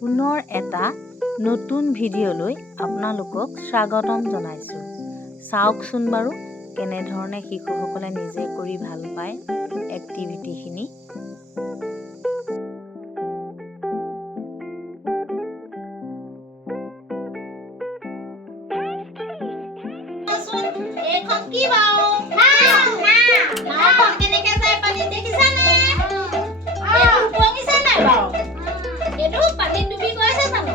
পুনৰ এটা নতুন ভিডিঅ'লৈ আপোনালোকক স্বাগতম জনাইছোঁ। চাওকচোন বাৰু কেনেধৰণে শিশুসকলে নিজে কৰি ভাল পায় এক্টিভিটিখিনি। এইখন কি বাৰু? নাওখন কেনেকে যায় পানীত দেখিছানে? এইটো উপঙিছে নাই বাৰু? এইটো পানীত ডুবি গৈছে জানো?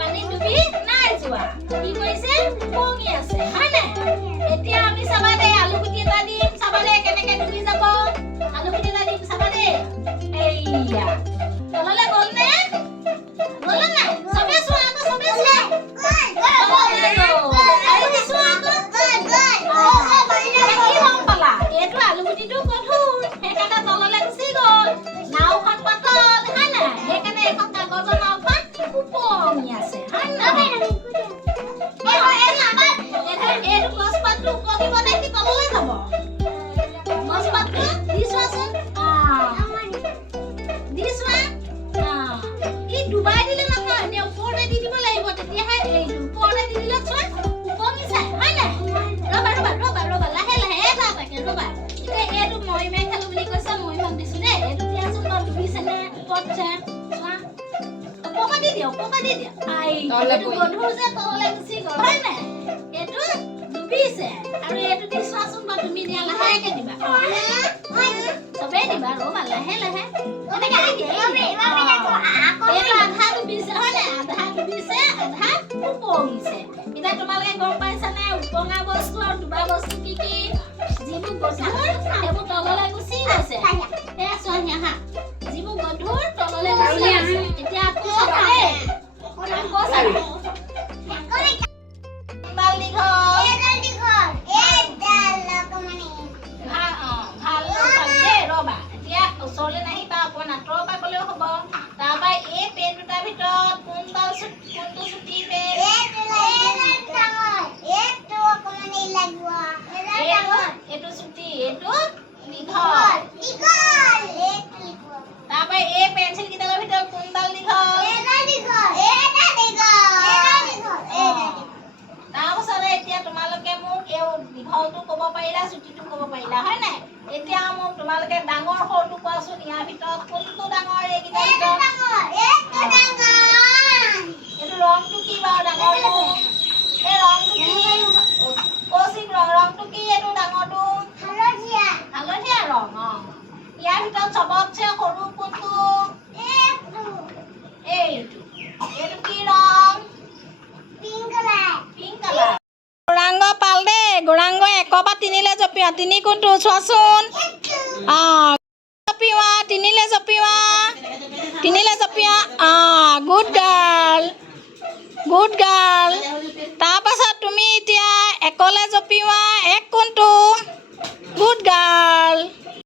পানীত ডুবি নাই যোৱা। কি কৰিছে? উপঙি আছে, হয় নাই? এতিয়া আমি চাবা দে, আলুগুটি এটা দিম, চাবা দে কেনেকে ডুবি যাব। আলুগুটি এটা দিম, চাবা দে। এইয়া তললে গ'ল নে? গ'ল নাই? চবে চোৱা আকৌ, চবে চোৱা। তললে গ'ল। আৰু কি চোৱা আকৌ? কি গম পালা? এইটো আলুগুটিটো গধুৰ, সেইকাৰণে তললে গুচি গ'ল। নাওখন পাতল, হয় নাই? সেইকাৰণে এইখন কাগজৰ নাওখন উপঙি আছে, হয় নাই? এইটো গছপাতটো উপঙিব নে কি তললৈ যাব? গছপাতটো দি চোৱাচোন। দি চোৱা। ই ডুবাই দিলে নহয়, এনে ওপৰতে দি দিব লাগিব, তেতিয়াহে এইটো ওপৰতে দি দিলে চোৱা উপঙি যায়, হয় নাই? ৰ'বা ৰ'বা ৰ'বা ৰ'বা, লাহে লাহে এটা এটাকে ৰ'বা। এতিয়া এইটো মৰিমাই খেলো বুলি কৈছে, মৰিমাক দিছো দেই। এইটো দিয়াচোন, তই ডুবিছে নে ওপৰত চোৱা। ওপৰপা দি দিয়া, ওপৰপা দি দিয়া। এইটো গধুৰ যে তললৈ গুচি গ'ল, হয় নাই? এইটো ডুবিছে। আৰু এইটো দি চোৱাচোন বাৰু, তুমি দিয়া লাহেকে দিবা। চবেই দিবা, ৰ'বা লাহে লাহে। এনেকে দি দিয়া, এইটো আধা ডুবিছে, হয় নাই? আধা ডুবিছে, আধা উপঙিছে। এতিয়া তোমালোকে গম পাইছানে উপঙা বস্তু আৰু ডুবা বস্তু কি কি? যিবোৰ গধুৰ সেইবোৰ তললৈ গুচি গৈছে। এয়া চোৱাহি আহা, যিবোৰ গধুৰ তললৈ গুচি গৈছে। এতিয়া আকৌ চাবা দেই, আকৌ চাবা। কোনডাল দীঘল? ভালকৈ চাবি দেই, ৰ'বা। এতিয়া ওচৰলৈ নাহিবা, অকণমান আঁতৰৰ পৰা গ'লেও হ'ব। তাৰপৰা এই পেন দুটাৰ ভিতৰত কোনটো চুটি পেন? এইটো চুটি, এইটো দীঘল। তাৰপৰা এই পেঞ্চিল কেইডালৰ ভিতৰত কোনডাল দীঘল? তাৰপাছতে এতিয়া তোমালোকে মোক এই দীঘলটো ক'ব পাৰিলা, চুটিটো ক'ব পাৰিলা, হয় নাই? এতিয়া মোক তোমালোকে ডাঙৰ সৰুটো কোৱাচোন, ইয়াৰ ভিতৰত কোনটো ডাঙৰ? এইকেইটাৰ ভিতৰত এইটো ৰংটো কি বাৰু ডাঙৰটো? এই ৰংটো কি? কৌশিক, ৰংটো কি এইটো ডাঙৰটো? হালধীয়া ৰং। ইয়াৰ ভিতৰত চবতছে সৰু কোনটো? এইটো কি ৰং? Pink colour. গৌৰাংগ পাল দেই, গৌৰাংগ 1 পৰা 3লৈ জপিওৱা। 3 কোনটো চোৱাচোন। জপিওৱা, 3লৈ জপিওৱা, 3লৈ জপিওৱা। Good girl, good girl. তাৰপাছত তুমি এতিয়া 1লৈ জপিওৱা। 1 কোনটো? Good girl.